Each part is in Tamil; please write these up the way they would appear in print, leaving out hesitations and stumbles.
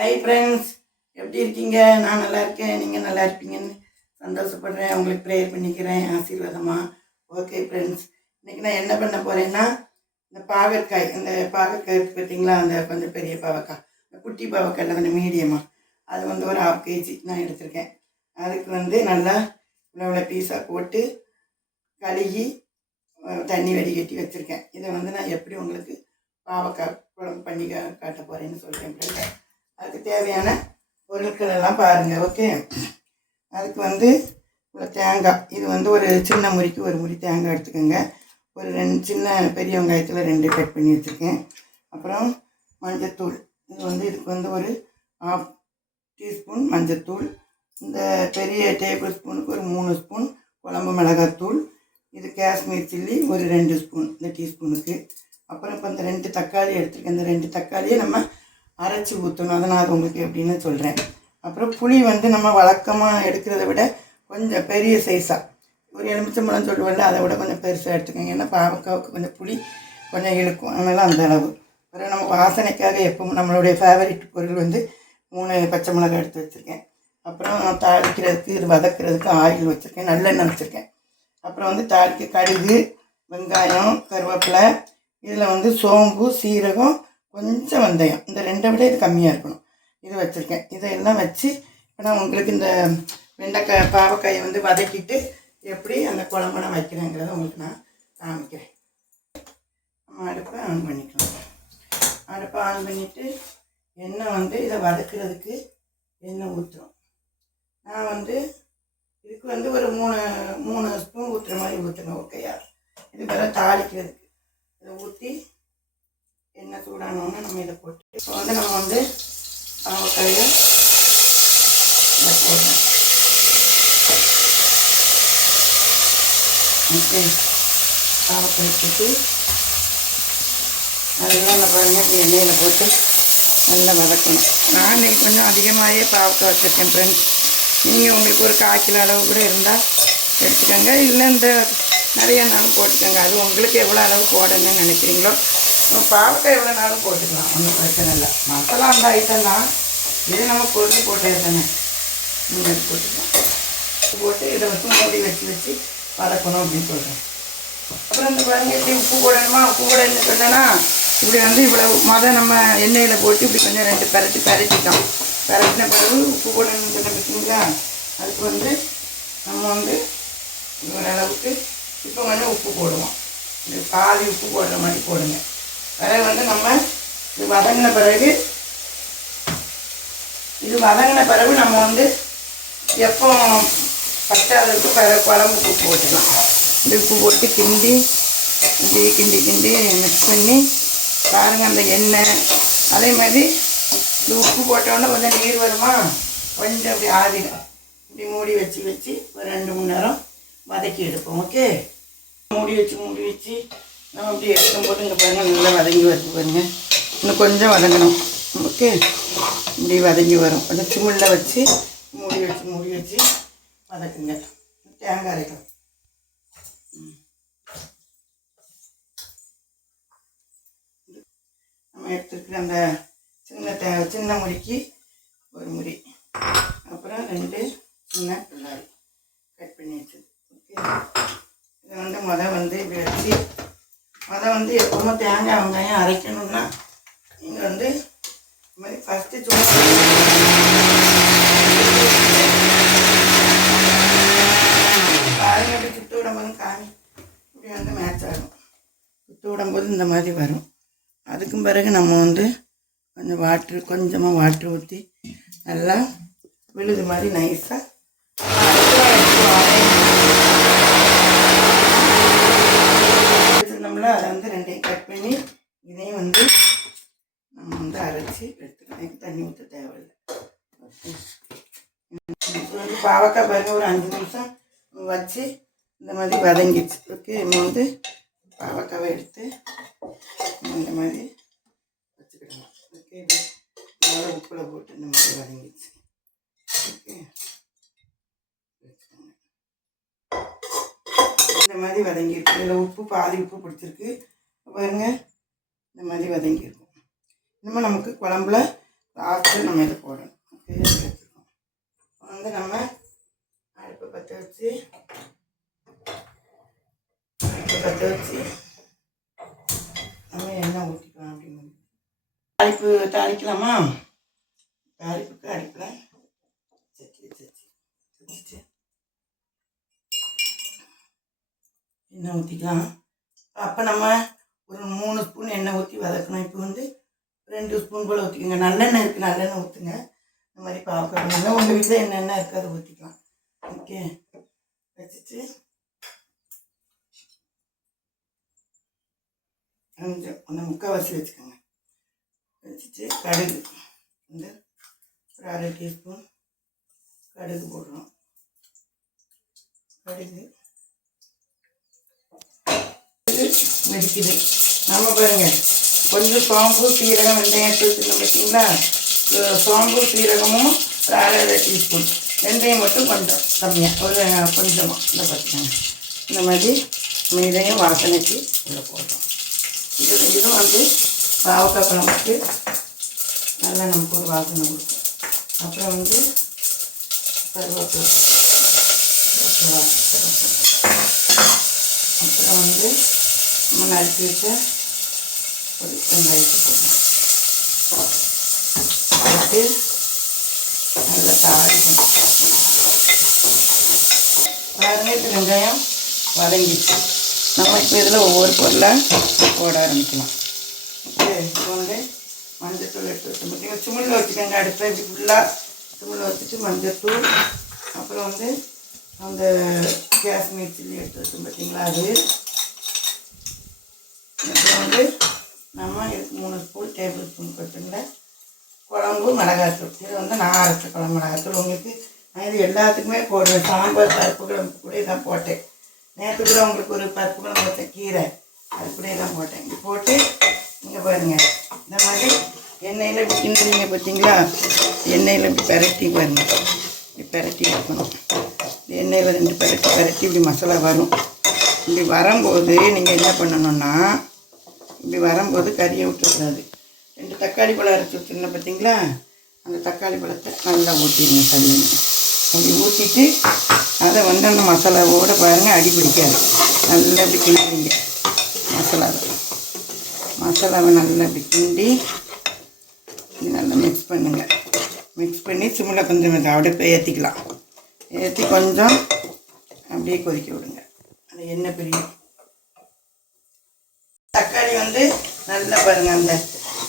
ஹாய் ஃப்ரெண்ட்ஸ், எப்படி இருக்கீங்க? நான் நல்லா இருக்கேன். நீங்கள் நல்லா இருப்பீங்கன்னு சந்தோஷப்படுறேன். உங்களுக்கு ப்ரேயர் பண்ணிக்கிறேன் ஆசீர்வாதமாக. ஓகே ஃப்ரெண்ட்ஸ், இன்றைக்கி நான் என்ன பண்ண போகிறேன்னா, இந்த பாகற்காய் இருக்குது பார்த்தீங்களா, அந்த கொஞ்சம் பெரிய பாவக்காய், இந்த குட்டி பாவக்காயில் கொஞ்சம் மீடியமாக, அது ஒரு 1/2 kg நான் எடுத்திருக்கேன். அதுக்கு நல்லா இவ்வளோ பீஸாக போட்டு கழுகி தண்ணி வடிகட்டி வச்சுருக்கேன். இதை நான் எப்படி உங்களுக்கு பாவக்காய் குழம்பு பண்ணி காட்ட போகிறேன்னு சொல்கிறேன் ஃப்ரெண்ட்ஸ். அதுக்கு தேவையான பொருட்கள் எல்லாம் பாருங்கள். ஓகே, அதுக்கு இவ்வளோ தேங்காய், இது ஒரு சின்ன முறிக்கு ஒரு முறி தேங்காய் எடுத்துக்கோங்க. ஒரு 2 சின்ன பெரிய வெங்காயத்தில் 2 கட் பண்ணி வச்சுருக்கேன். அப்புறம் மஞ்சத்தூள், இதுக்கு ஒரு 1/2 டீஸ்பூன் மஞ்சத்தூள். இந்த பெரிய டேபிள் ஸ்பூனுக்கு ஒரு 3 ஸ்பூன் குழம்பு மிளகாத்தூள். இது காஷ்மீர் சில்லி ஒரு 2 ஸ்பூன் இந்த டீஸ்பூனுக்கு. அப்புறம் இப்போ இந்த 2 தக்காளி எடுத்துருக்கேன். இந்த 2 தக்காளியை நம்ம அரைச்சி ஊற்றணும். அதை நான் அது உங்களுக்கு எப்படின்னு சொல்கிறேன். அப்புறம் புளி நம்ம வழக்கமாக எடுக்கிறத விட கொஞ்சம் பெரிய சைஸாக, ஒரு எலுமிச்சம்பழம் சொல்லுவோம்ல, அதை விட கொஞ்சம் பெருசாக எடுத்துக்கோங்க. ஏன்னா பாவக்காவுக்கு கொஞ்சம் புளி கொஞ்சம் இழுக்கும், அதனால் அந்த அளவு. அப்புறம் நம்ம வாசனைக்காக எப்பவும் நம்மளுடைய ஃபேவரட் பொருள் 3 பச்சை மிளகாய் எடுத்து வச்சுருக்கேன். அப்புறம் தாளிக்கிறதுக்கு, இது வதக்கிறதுக்கு ஆயில் வச்சுருக்கேன், நல்லெண்ணெய் வச்சுருக்கேன். அப்புறம் தாளிக்க கடுகு, வெங்காயம், கருவேப்பிலை, இதில் சோம்பு, சீரகம், கொஞ்சம் வெந்தயம், இந்த 2 விட இது கம்மியாக இருக்கணும், இது வச்சுருக்கேன். இதையெல்லாம் வச்சு இப்போ நான் உங்களுக்கு இந்த வெண்டைக்காய் பாவக்காயை வதக்கிட்டு எப்படி அந்த குழம்பு நான் வைக்கிறேங்கிறத உங்களுக்கு நான் காமிக்கிறேன். நம்ம அடுப்பை ஆன் பண்ணிக்கலாம். அடுப்பை ஆன் பண்ணிவிட்டு எண்ணெய் இதை வதக்கிறதுக்கு எண்ணெய் ஊற்றுறோம். நான் இதுக்கு ஒரு 3 ஸ்பூன் ஊற்றுற மாதிரி ஊற்றுங்க. ஓகேயா? இது வேறு தாளிக்கிறதுக்கு இதை ஊற்றி எண்ணெய் சூடானோன்னு நம்ம இதை போட்டு இப்போ நம்ம பாவக்காயை இதை போடுறோம். ஓகே, பாவக்காய் போட்டு நல்லா பாருங்கள், இப்படி எண்ணெயில் போட்டு நல்லா வதக்கணும். நான் இன்றைக்கி கொஞ்சம் அதிகமாகவே பாவக்காய் வச்சுருக்கேன் ஃப்ரெண்ட்ஸ். நீங்கள் உங்களுக்கு ஒரு 1/4 கிலோ அளவு கூட இருந்தால் எடுத்துக்கோங்க, இல்லை இந்த நிறைய நாளும் போட்டுக்கோங்க. அது உங்களுக்கு எவ்வளோ அளவு போடணும்னு நினைக்கிறீங்களோ. பாவக்காய் எவ்வளோ நாளும் போட்டுக்கலாம், ஒன்றும் பிரச்சனை இல்லை. மசாலா அந்த ஐட்டம் தான், இது நம்ம பொருள் போட்டது தானே, நீங்கள் இது போட்டுக்கலாம். போட்டு இதை மூடி வச்சு வதக்கணும் அப்படின்னு சொல்கிறேன். அப்புறம் இந்த பாருங்கள், எப்படி உப்பு போடணுமா, உப்பு போடணும்னு சொன்னேன்னா இப்படி இவ்வளோ நம்ம எண்ணெயில் போட்டு இப்படி கொஞ்சம் 2 பரட்டிட்டோம். பரட்டின பிறகு உப்பு போடணும்னு சொன்ன பார்த்தீங்களா, அதுக்கு நம்ம ஓரளவுக்கு இப்போ உப்பு போடுவோம். இது பாதி உப்பு போடுற மாதிரி போடுங்க. பிறகு நம்ம இது வதங்கின பிறகு நம்ம எப்போ பத்தாததுக்கு பிறகு குழம்பு உப்பு போட்டுக்கலாம். இந்த உப்பு போட்டு கிண்டி மிக்ஸ் பண்ணி பாருங்கள். அந்த எண்ணெய் அதே மாதிரி இந்த உப்பு போட்டோன்னே கொஞ்சம் நீர் வருமா, கொஞ்சம் அப்படி ஆறிடும். இப்படி மூடி வச்சு ஒரு 2-3 நேரம் வதக்கி எடுப்போம். ஓகே, மூடி வச்சு நம்ம அப்படி எடுக்கும்போது இங்கே பாருங்கள் நல்லா வதங்கி வருது பாருங்கள். இன்னும் கொஞ்சம் வதங்கணும். ஓகே, இப்படி வதங்கி வரும். கொஞ்சம் சிம்மில் வச்சு மூடி வச்சு வதக்குங்க. தேங்காய் அரைக்கலாம். நம்ம எடுத்துருக்குற அந்த சின்ன முறிக்கு ஒரு முறி, அப்புறம் 2 சின்ன பிள்ளாரி கட் பண்ணி வச்சது. ஓகே, இதை இப்படி வச்சு எப்பவுமே தேங்காய் வெங்காயம் அரைக்கணும்னா நீங்கள் இது மாதிரி ஃபஸ்ட்டு சும்மா பாருங்க, அப்படி சுட்டு விடும்போது காமி இப்படி மேட்ச் ஆகும். சுட்டு விடும்போது இந்த மாதிரி வரும். அதுக்கும் பிறகு நம்ம கொஞ்சமாக வாட்ரு ஊற்றி நல்லா விழுது மாதிரி நைஸாக நம்மள அதை 2ஐயும் கட் பண்ணி இதையும் நம்ம அரைச்சி எடுத்துக்கலாம். தண்ணி ஊற்ற தேவையில்லை. பாவக்காய் பாருங்கள், ஒரு 5 நிமிஷம் வச்சு இந்த மாதிரி வதங்கிடுச்சு. ஓகே, நம்ம பாவக்காவை எடுத்து இந்த மாதிரி வச்சுக்கிடலாம். ஓகே, நல்லா உப்பில் போட்டு இந்த மாதிரி வதங்கிடுச்சு. ஓகே, இந்த மாதிரி வதங்கியிருக்கு. இதில் உப்பு பாதி உப்பு பிடிச்சிருக்கு பாருங்க. இந்த மாதிரி வதங்கியிருக்கும். இன்னமும் நமக்கு குழம்புல லாஸ்ட்டு நம்ம இதை போடணும். ஓகே, வச்சுருக்கோம். வந்து நம்ம அடுப்பை பற்ற வச்சு நம்ம எண்ணெய் ஊற்றிக்கலாம். அப்படின்னு தாளிக்கலாமா? தாளிப்புக்கு அடுப்பில் எண்ணெய் ஊற்றிக்கலாம். அப்போ நம்ம ஒரு 3 ஸ்பூன் எண்ணெய் ஊற்றி வதக்கணும். இப்போ வந்து 2 ஸ்பூன் போல் ஊற்றிக்கோங்க. நல்லெண்ணெய் இருக்குது, நல்லெண்ணெய் ஊற்றுங்க. இந்த மாதிரி பார்க்கணும். உங்கள் வீட்டில் என்னென்ன இருக்குது அதை ஊற்றிக்கலாம். ஓகே, வச்சுட்டு கொஞ்சம் அந்த முக்கால்வாசி வச்சுக்கோங்க. வச்சுட்டு கடுகு வந்து ஒரு 1/2 டீஸ்பூன் கடுகு போடுறோம். கடுகு வெடிக்குது. நம்ம பாருங்கள், கொஞ்சம் சோம்பு சீரகம் வெந்தயம் எடுத்து வச்சுருந்தோம் பார்த்தீங்களா? சோம்பு சீரகமும் ஒரு 1/2 டீஸ்பூன், வெந்தயம் மட்டும் கொஞ்சம் கம்மியாக ஒரு கொஞ்சமாக இந்த பார்த்துக்கோங்க. இந்த மாதிரி நம்ம இதையும் வாசனைக்கு இதில் போடுறோம். இதுவும் வந்து பாவக்காய் குழம்புக்கு நல்லா நமக்கு ஒரு வாசனை கொடுக்கும். அப்புறம் வந்து கருவேப்பிலை, அப்புறம் வந்து நம்ம நறுக்கி வச்ச ஒரு வெங்காயத்தை போடணும். போட்டு நல்லா தாளிக்கணும். பாருங்கள், இப்போ வெங்காயம் வதங்கிச்சு. நம்ம இப்போ இதில் ஒவ்வொரு பொருளாக போட ஆரம்பிக்கலாம். ஓகே, இப்போ வந்து மஞ்சத்தூள் எடுத்து வச்சு பார்த்தீங்கன்னா சுமிழில் வச்சுக்கோங்க. அடுப்பில் இப்படி ஃபுல்லாக சுமிழில் வச்சுட்டு மஞ்சத்தூள், அப்புறம் வந்து அந்த காஷ்மீர் சில்லி எடுத்து வச்சோம் பார்த்தீங்களா அது. அப்புறம் வந்து நம்ம இதுக்கு 3 ஸ்பூன் டேபிள் ஸ்பூன் போட்டுங்களேன் குழம்பு மிளகாத்தூள். இது வந்து நான் அரைச்ச குழம்பு மிளகாத்தூள். உங்களுக்கு நான் இது எல்லாத்துக்குமே போடுவேன். சாம்பார் பருப்பு குழம்பு கூட தான் போட்டேன். நேற்று கூட உங்களுக்கு ஒரு பருப்பு குழம்பு வச்ச கீரை அது கூட தான் போட்டேன். இங்கே போட்டு இங்கே பாருங்கள், இந்த மாதிரி எண்ணெயில் இப்படி கிண்டுறீங்க பார்த்தீங்களா? எண்ணெயில் இப்படி பெரட்டி பாருங்கள், இப்படி பெரட்டி வைக்கணும். எண்ணெயில் 2 பெரட்டி இப்படி மசாலா வரும். இப்படி வரும்போது நீங்கள் என்ன பண்ணணுன்னா, இப்படி வரும்போது கறியை விட்டுக்கூடாது. 2 தக்காளி பழம் அரைச்சி வச்சுருந்தேன் பார்த்தீங்களா? அந்த தக்காளி பழத்தை நல்லா ஊற்றிடுங்க. தண்ணி அப்படி ஊற்றிட்டு அதை வந்து அந்த மசாலாவோடு பாருங்கள் அடி பிடிக்காது. நல்லா இப்படி கிண்டுறீங்க. மசாலாவை நல்லா இப்படி கிண்டி நல்லா மிக்ஸ் பண்ணுங்கள். மிக்ஸ் பண்ணி சிம்மில் கொஞ்சம் அடுப்பை ஏற்றிக்கலாம். ஏற்றி கொஞ்சம் அப்படியே கொதிக்க விடுங்க. அந்த எண்ணெய் பிரியும். தக்காளி வந்து நல்லா பாருங்கள், அந்த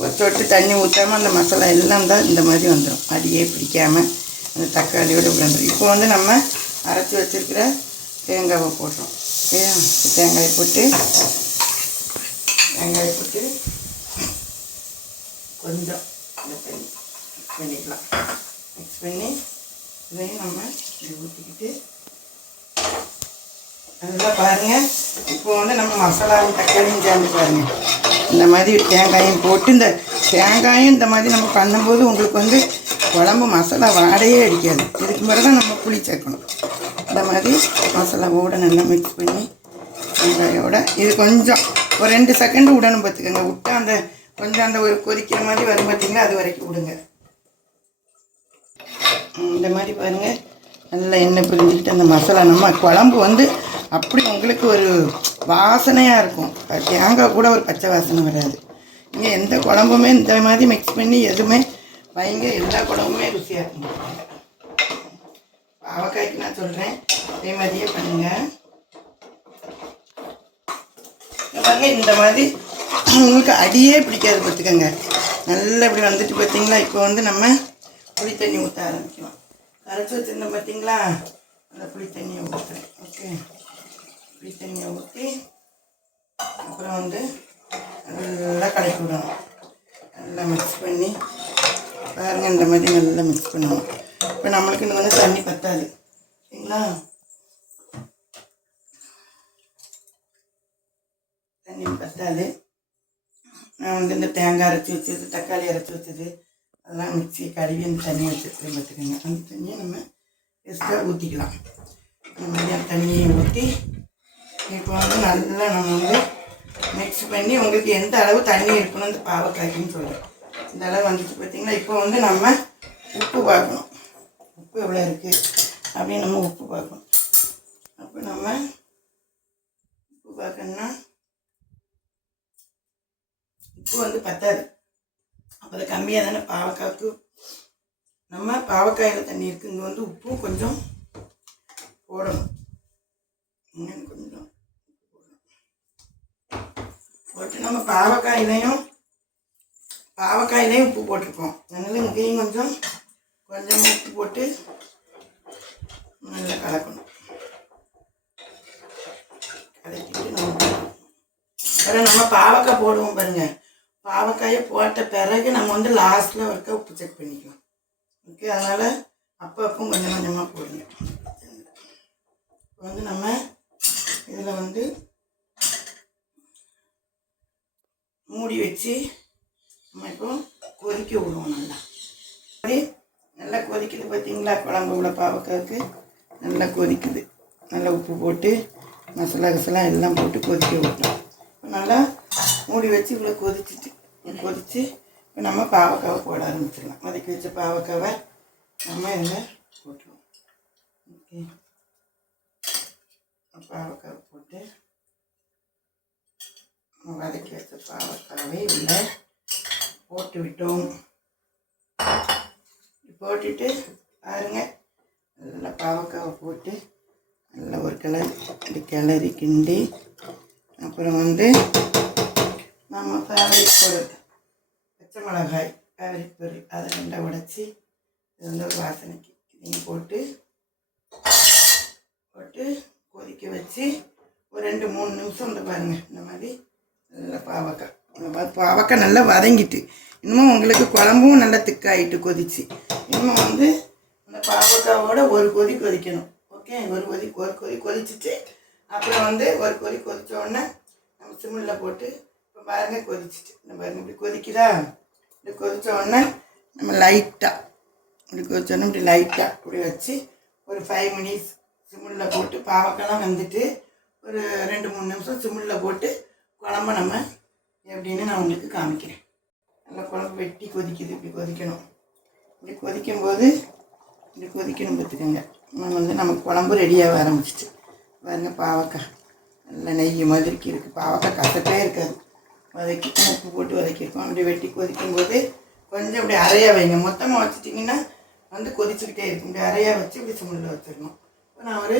ஒரு சொட்டு தண்ணி ஊற்றாமல் அந்த மசாலா எல்லாம் தான் இந்த மாதிரி வந்துடும். அடியே பிடிக்காமல் அந்த தக்காளியோடு இப்படி வந்துடும். இப்போ வந்து நம்ம அரைச்சி வச்சுருக்கிற தேங்காவை போடுறோம். தேங்காயை போட்டு கொஞ்சம் மிக்ஸ் பண்ணிக்கலாம். மிக்ஸ் பண்ணி இதையும் நம்ம இப்படி ஊற்றிக்கிட்டு நல்லா பாருங்கள். இப்போ வந்து நம்ம மசாலாவும் தக்காளியும் சேர்ந்து பாருங்கள், இந்த மாதிரி தேங்காயும் போட்டு இந்த தேங்காயும் இந்த மாதிரி நம்ம பண்ணும்போது உங்களுக்கு வந்து குழம்பு மசாலா வாடையே அடிக்காது. இதுக்கு பிறகு தான் நம்ம புளி சேர்க்கணும். இந்த மாதிரி மசாலாவோடு நல்லா மிக்ஸ் பண்ணி வெங்காயோட இது கொஞ்சம் ஒரு 2 செகண்டு விடணும் பார்த்துக்கோங்க. விட்டால் அந்த கொஞ்சம் அந்த ஒரு கொதிக்கிற மாதிரி வரும் பார்த்திங்களா, அது வரைக்கும் விடுங்க. இந்த மாதிரி பாருங்கள், நல்லா எண்ணெய் பிரிஞ்சுக்கிட்டு அந்த மசாலா நம்ம குழம்பு வந்து அப்படி உங்களுக்கு ஒரு வாசனையாக இருக்கும். தேங்காய் கூட ஒரு பச்சை வாசனை வராது. நீங்கள் எந்த குழம்புமே இந்த மாதிரி மிக்ஸ் பண்ணி எதுவுமே வைங்க, எல்லா குழம்புமே ருசியாக இருக்கும். பாவக்காய்க்கு நான் சொல்கிறேன், அதே மாதிரியே பண்ணுங்கள். பாருங்க, இந்த மாதிரி உங்களுக்கு அடியே பிடிக்காது பார்த்துக்கோங்க. நல்லா இப்படி வந்துட்டு பார்த்தீங்களா? இப்போ வந்து நம்ம புளி தண்ணி ஊற்ற ஆரம்பிக்கலாம். கரைச்சி வச்சுருந்தோம் பார்த்தீங்களா? அந்த புளி தண்ணியை ஊற்றுறேன். ஓகே, புளி தண்ணியை ஊற்றி அப்புறம் வந்து நல்லா கலக்கி விடணும். நல்லா மிக்ஸ் பண்ணி பாருங்கள், இந்த மாதிரி நல்லா மிக்ஸ் பண்ணணும். இப்போ நம்மளுக்கு இன்னும் வந்து தண்ணி பத்தாது சரிங்களா? தண்ணி பத்தாது. நான் வந்து இந்த தேங்காய் அரைச்சி வச்சது, தக்காளி அரைச்சி வச்சது அதெல்லாம் மிக்ஸி கழுவி அந்த தண்ணியை வச்சுருக்கேன் பார்த்துக்கோங்க. அந்த தண்ணியை நம்ம எக்ஸ்ட்ரா ஊற்றிக்கலாம். இந்த மாதிரி அந்த தண்ணியை ஊற்றி இப்போ வந்து நல்லா நம்ம வந்து மிக்ஸ் பண்ணி உங்களுக்கு எந்த அளவு தண்ணி இருக்கணும் அந்த பாவக்காய்க்குன்னு சொல்கிறேன். இந்த அளவு வந்துச்சு பார்த்தீங்களா. இப்போ வந்து நம்ம உப்பு பார்க்கணும். உப்பு எவ்வளோ இருக்குது அப்படின்னு நம்ம உப்பு பார்க்கணும். அப்போ நம்ம உப்பு பார்க்கணுன்னா உப்பு வந்து பத்தாது. அப்போ அதை கம்மியாக தானே பாவக்காய்க்கு. நம்ம பாவக்காயில் தண்ணி இருக்குது. இங்கே வந்து உப்பும் கொஞ்சம் போடணும். இன்னும் கொஞ்சம் போட்டு நம்ம பாவக்காயிலையும் உப்பு போட்டிருக்கோம். அதனால இங்கேயும் கொஞ்சமாக உப்பு போட்டு நல்லா கலக்கணும். கலக்கிட்டு நம்ம பாவக்காய் போடுவோம் பாருங்க. பாவக்காயை போட்ட பிறகு நம்ம வந்து லாஸ்ட்டில் ஒருக்க உப்பு செக் பண்ணிக்கலாம். ஓகே, அதனால் அப்போ கொஞ்சம் கொஞ்சமாக போடுங்க. இப்போ வந்து நம்ம இதில் வந்து மூடி வச்சு நம்ம இப்போ கொதிக்க விடுவோம். நல்லா கொதிக்குது பார்த்தீங்களா. குழம்பு உள்ள பாவக்காய்க்கு நல்லா கொதிக்குது. நல்லா உப்பு போட்டு மசாலா எல்லாம் போட்டு கொதிக்க விட்டோம். இப்போ நல்லா மூடி வச்சு இவ்வளோ கொதித்து இப்போ நம்ம பாவக்காவை போட ஆரம்பிச்சிடலாம். வதக்கி வச்ச பாவக்காவை நம்ம இதில் போட்டுருவோம். ஓகே, பாவக்காவை போட்டு வதக்கி வச்ச பாவக்காவை உள்ளே போட்டு விட்டோம். போட்டுட்டு பாருங்க, நல்லா பாவக்காவை போட்டு நல்லா ஒரு கிளறி கிண்டி அப்புறம் வந்து நம்ம ஃபேவரட் பொருள் பச்சை மிளகாய் ஃபேவரட் பொருள் அதை ரெண்டை உடைச்சி இது வந்து ஒரு வாசனைக்கு இதையும் போட்டு கொதிக்க வச்சு ஒரு 2-3 நிமிஷம் வந்து பாருங்கள். இந்த மாதிரி நல்லா பாவக்காய் நல்லா வதங்கிட்டு இன்னும் உங்களுக்கு குழம்பும் நல்லா திக்காயிட்டு கொதிச்சு இன்னும் வந்து அந்த பாவக்காவோட ஒரு கொதி கொதிக்கணும். ஓகே, ஒரு கொதி கொதிச்சுட்டு அப்புறம் வந்து ஒரு கொதி கொதித்த உடனே நம்ம சிம்மில் போட்டு இப்போ பாருங்கள் கொதிச்சுட்டு இந்த பாருங்கள் இப்படி கொதிக்குதா. இப்படி கொதித்த உடனே நம்ம லைட்டாக இப்படி வச்சு ஒரு 5 மினிட்ஸ் சிம்மில் போட்டு பாவக்காய்லாம் வந்துட்டு ஒரு 2-3 நிமிஷம் சிம்மில் போட்டு குழம்ப நம்ம எப்படின்னு நான் உங்களுக்கு காமிக்கிறேன். நல்லா குழம்பு வெட்டி கொதிக்குது. இப்படி கொதிக்கணும். இப்படி கொதிக்கணும் பார்த்துக்கோங்க. நமக்கு குழம்பு ரெடியாக ஆரம்பிச்சிட்டு பாருங்க. பாவக்காய் நல்லா நெய் மாதிரிக்கு இருக்குது. பாவக்காய் கசப்பே இருக்காது. வதக்கி உப்பு போட்டு வதக்கியிருக்கோம். அப்படி வெட்டி கொதிக்கும்போது கொஞ்சம் இப்படி அரையாக வைங்க. மொத்தமாக வச்சுட்டிங்கன்னா வந்து கொதிச்சுக்கிட்டே இருக்கும். இப்படி அரையாக வச்சு இப்படி சிம்மில் வச்சிடணும். இப்போ நான் ஒரு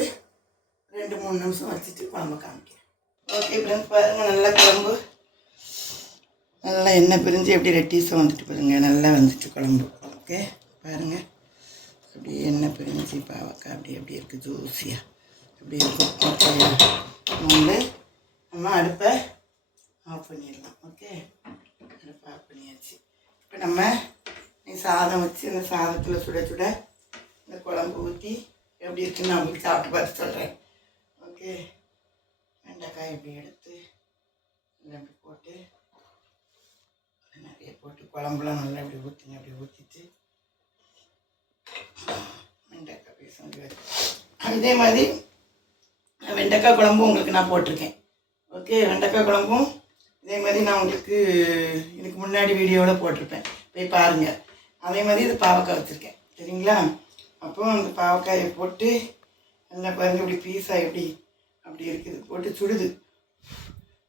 2-3 நிமிஷம் வச்சுட்டு குழம்பு காமிக்கிறேன். ஓகே ஃப்ரெண்ட்ஸ், பாருங்கள் நல்லா குழம்பு நல்லா எண்ணெய் பிரிஞ்சு எப்படி ரெட்டிஸும் வந்துட்டு பாருங்கள். நல்லா வந்துட்டு குழம்பு. ஓகே, பாருங்கள் அப்படியே எண்ணெய் பிரிஞ்சு பாவக்காய் அப்படி இருக்குது ஜூஸியாக அப்படி இருக்கும். ஓகே, வந்து நம்ம அடுப்பை ஆஃப் பண்ணிடலாம். ஓகே, அடுப்பை ஆஃப் பண்ணியாச்சு. இப்போ நம்ம சாதம் வச்சு இந்த சாதத்தில் சுட சுட இந்த குழம்பு ஊற்றி எப்படி இருக்குன்னு நான் உங்களுக்கு சாப்பிட்டு பார்த்து சொல்கிறேன். ஓகே, வெண்டைக்காய் இப்படி எடுத்து அப்படி போட்டு நிறைய போட்டு குழம்புலாம் நல்லா இப்படி ஊற்றிட்டு வெண்டைக்காய் பீஸ் வந்து அதே மாதிரி வெண்டைக்காய் குழம்பும் உங்களுக்கு நான் போட்டிருக்கேன். ஓகே, வெண்டைக்காய் குழம்பும் இதே மாதிரி நான் உங்களுக்கு இதுக்கு முன்னாடி வீடியோவில் போட்டிருப்பேன், போய் பாருங்கள். அதே மாதிரி இது பாவக்காய் வச்சுருக்கேன், சரிங்களா. அப்போ அந்த பாவக்காயை போட்டு நல்லா பாருங்கள் இப்படி பீஸாக அப்படி இருக்குது போட்டு சுடுது.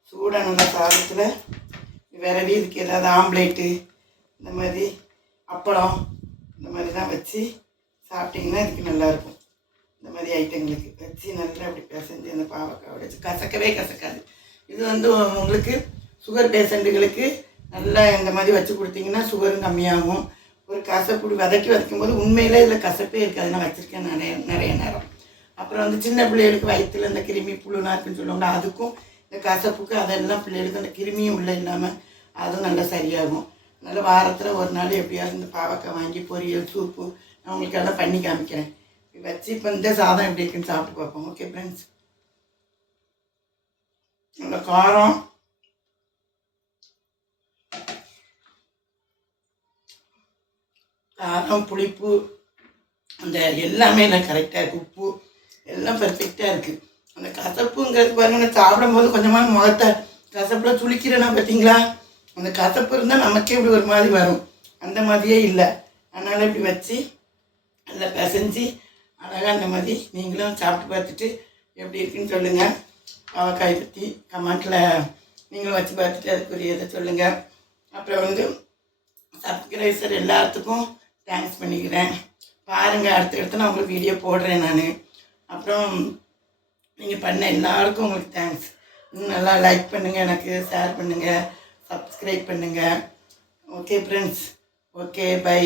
சூடாக நல்லா சாதத்தில் விரவி இதுக்கு ஏதாவது ஆம்லேட்டு இந்த மாதிரி அப்பளம் இந்த மாதிரிலாம் வச்சு சாப்பிட்டிங்கன்னா இதுக்கு நல்லாயிருக்கும். இந்த மாதிரி ஐட்டங்களுக்கு வச்சு நல்லா அப்படி பிசைஞ்சு அந்த பாவக்காய் வச்சு கசக்கவே கசக்காது. இது வந்து உங்களுக்கு சுகர் பேஷண்ட்டுகளுக்கு நல்லா இந்த மாதிரி வச்சு கொடுத்தீங்கன்னா சுகரும் கம்மியாகும். ஒரு கசப்புடி வதக்கும் போது உண்மையிலே இதில் கசப்பே இருக்காது. நான் வச்சுருக்கேன் நிறைய நேரம். அப்புறம் வந்து சின்ன பிள்ளைகளுக்கு வயிற்றுல இந்த கிருமி புழுனா இருக்குன்னு சொல்லுவாங்க, அதுக்கும் இந்த கசப்புக்கு அதெல்லாம் பிள்ளைகளுக்கு அந்த கிருமியும் உள்ளே இல்லாமல் அதுவும் நல்லா சரியாகும். நல்ல வாரத்தில் ஒரு நாள் எப்படியாவது இந்த பாவக்காய் வாங்கி பொரியல் சூப்பு நான் உங்களுக்கு எல்லாம் பண்ணி காமிக்கிறேன். வச்சு இப்போ இந்த சாதம் எப்படி இருக்குன்னு சாப்பிட்டு பார்ப்போம். ஓகே ஃப்ரெண்ட்ஸ், நல்ல காரம் புளிப்பு அந்த எல்லாமே எல்லாம் கரெக்டாக இருக்குது. உப்பு எல்லாம் பர்ஃபெக்டாக இருக்குது. அந்த கசப்புங்கிறது பாருங்க, நான் சாப்பிடும் போது கொஞ்சமாக முகத்தை கசப்பில் சுளிக்கிறேன்னா பார்த்தீங்களா, அந்த கசப்பு இருந்தால் நமக்கே இப்படி ஒரு மாதிரி வரும், அந்த மாதிரியே இல்லை. அதனால் இப்படி வச்சு அதில் பிசைஞ்சு அழகாக அந்த மாதிரி நீங்களும் சாப்பிட்டு பார்த்துட்டு எப்படி இருக்குன்னு சொல்லுங்கள். பாவக்காய் பற்றி கமெண்ட்டில் நீங்களும் வச்சு பார்த்துட்டு அதுக்குரிய இதை சொல்லுங்கள். அப்புறம் வந்து சப்ஸ்கிரைபர் எல்லாத்துக்கும் தேங்க்ஸ் பண்ணிக்கிறேன். பாருங்கள், அடுத்தடுத்து நான் உங்களுக்கு வீடியோ போடுறேன் நான். அப்புறம் நீங்கள் பண்ண எல்லாருக்கும் உங்களுக்கு தேங்க்ஸ். இன்னும் நல்லா லைக் பண்ணுங்கள், எனக்கு ஷேர் பண்ணுங்கள், சப்ஸ்கிரைப் பண்ணுங்கள். Okay friends, okay bye.